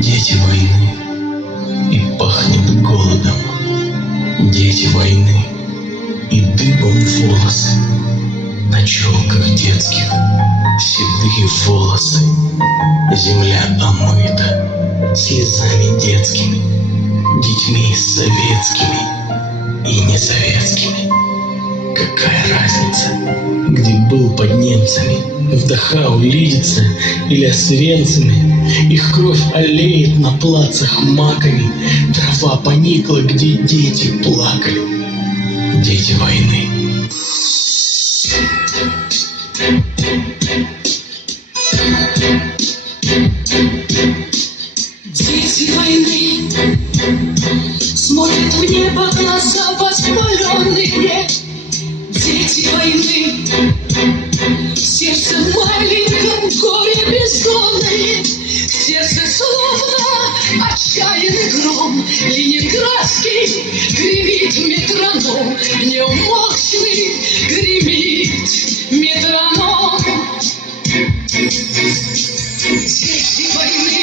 Дети войны, и пахнет голодом. Дети войны, и дыбом волосы на челках детских, седые волосы. Земля омыта слезами детскими, детьми советскими и несоветскими. Какая разница, где был под немцами, в Дахау, Лидице или Освенциме? Их кровь олеет на плацах маками, трава поникла, где дети плакали. Дети войны. Дети войны смотрят в небо глаза воспаленные. Дети войны, сердце маленьком горе бездонное, сердце словно отчаянный гром. Ленинградский гремит метроном, неумолчный гремит метроном. Дети войны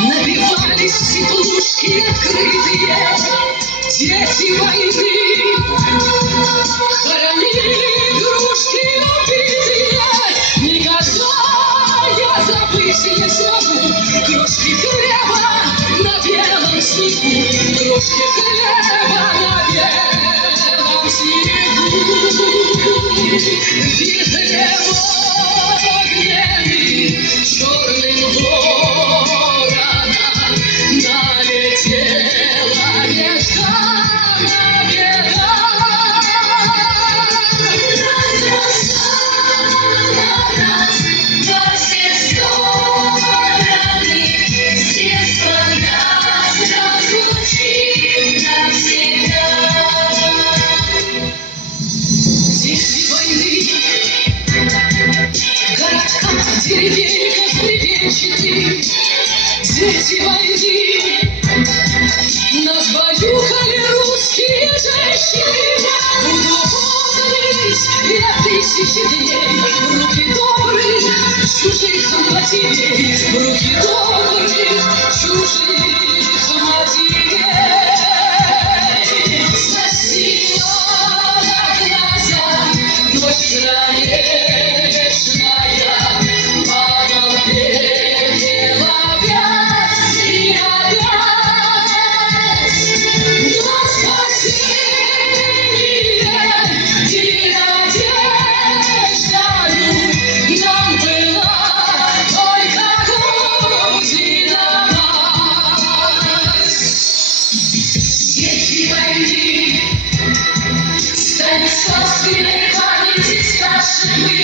набивались теплушки открытые. Дети войны хоронили игрушки убитые. Никогда я забыть не смогу крошки хлеба на белом снегу, крошки хлеба на белом снегу. Вихрем огненным черным вороном налетела нежданная беда. Во все стороны, средства нас разлучит навсегда. Дети войны, в городках, деревеньках бревенчатых. Дети войны, нас баюкали русские женщины. Буду помнить я тысячи дней руки добрых чужих матерей, руки добрых чужих матерей. Спасибо на глаза, ночь кромешная, мама пела опять и опять. Но спасение и надеждою нам была только Родина мать. Дети войны, станет собственной памяти старше мы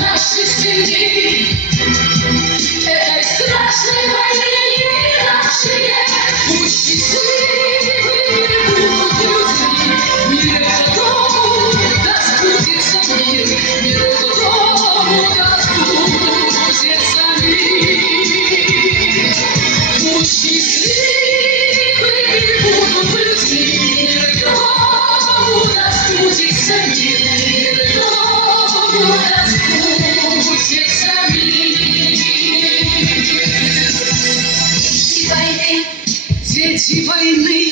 нашей семьи. Этой страшной войны не иначе. Пусть счастливыми будут люди, мир дому да сбудется мир, мир дому да сбудется мир. Пусть счастливыми будут люди, мир дому да сбудется мир, мир дому да сбудется мир. Дети войны, дети войны.